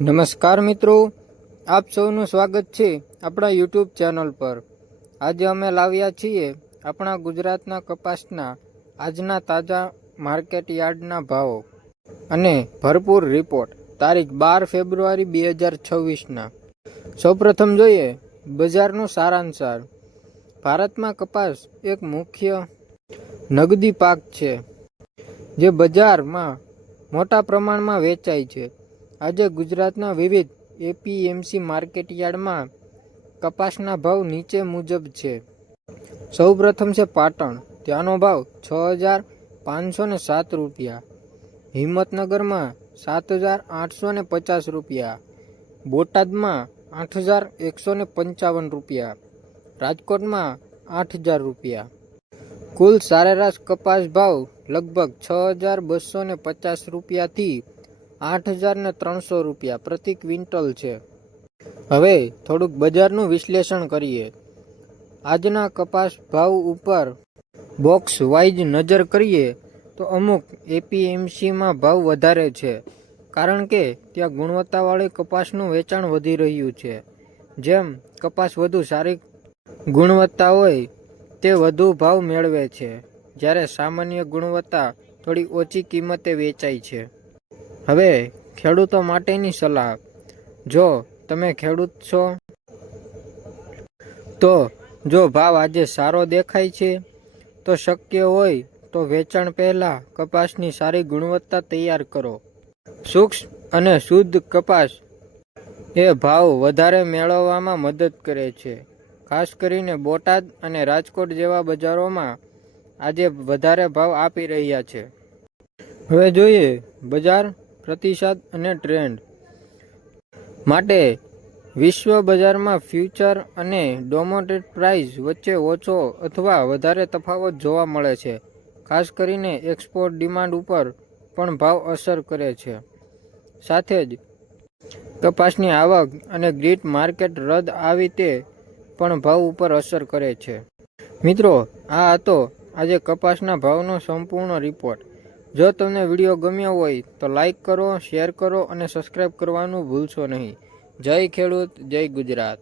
નમસ્કાર મિત્રો, આપ સૌનું સ્વાગત છે આપણા યુટ્યુબ ચેનલ પર। આજે અમે લાવ્યા છીએ આપણા ગુજરાતના કપાસના આજના તાજા માર્કેટ યાર્ડના ભાવો અને ભરપૂર રિપોર્ટ તારીખ 12 ફેબ્રુઆરી 2026ના। સૌપ્રથમ જોઈએ બજારનો સારાંશ। ભારતમાં કપાસ એક મુખ્ય નગદી પાક છે જે બજારમાં મોટા પ્રમાણમાં વેચાય છે। આજે ગુજરાતના વિવિધ એપીએમસી માર્કેટયાર્ડમાં કપાસના ભાવ નીચે મુજબ છે। સૌપ્રથમ છે પાટણ, ત્યાંનો ભાવ 6,507 રૂપિયા, હિંમતનગરમાં 7,850 રૂપિયા, બોટાદમાં 8,155 રૂપિયા, રાજકોટમાં 8,000 રૂપિયા। કુલ સરેરાશ કપાસ ભાવ લગભગ 6,250 રૂપિયાથી 8,300 રૂપિયા પ્રતિ ક્વિન્ટલ છે। હવે થોડુંક બજારનું વિશ્લેષણ કરીએ। આજના કપાસ ભાવ ઉપર બોક્સ વાઇઝ નજર કરીએ તો અમુક એપીએમસીમાં ભાવ વધારે છે કારણ કે ત્યાં ગુણવત્તાવાળી કપાસનું વેચાણ વધી રહ્યું છે। જેમ કપાસ વધુ સારી ગુણવત્તા હોય તે વધુ ભાવ મેળવે છે, જ્યારે સામાન્ય ગુણવત્તા થોડી ઓછી કિંમતે વેચાય છે। હવે ખેડૂતો માટેની સલાહ। જો તમે ખેડૂત છો તો જો ભાવ આજે સારો દેખાય છે તો શક્ય હોય તો વેચાણ પહેલા કપાસની સારી ગુણવત્તા તૈયાર કરો। સૂક્ષ્મ અને શુદ્ધ કપાસ એ ભાવ વધારે મેળવવામાં મદદ કરે છે। ખાસ કરીને બોટાદ અને રાજકોટ જેવા બજારોમાં આજે વધારે ભાવ આપી રહ્યા છે। હવે જોઈએ બજાર પ્રતિસાદ અને ટ્રેન્ડ માટે। વિશ્વ બજારમાં ફ્યુચર અને ડોમોટેડ પ્રાઇસ વચ્ચે ઓછો અથવા વધારે તફાવત જોવા મળે છે। ખાસ કરીને એક્સપોર્ટ ડિમાન્ડ ઉપર પણ ભાવ અસર કરે છે। સાથે જ કપાસની આવક અને ગ્રીટ માર્કેટ રદ આવી તે પણ ભાવ ઉપર અસર કરે છે। મિત્રો, આ હતો આજે કપાસના ભાવનો સંપૂર્ણ રિપોર્ટ। જો તમને વિડીયો ગમ્યો હોય તો લાઈક કરો, શેર કરો અને સબસ્ક્રાઇબ કરવાનું ભૂલશો નહીં। જય ખેડૂત, જય ગુજરાત।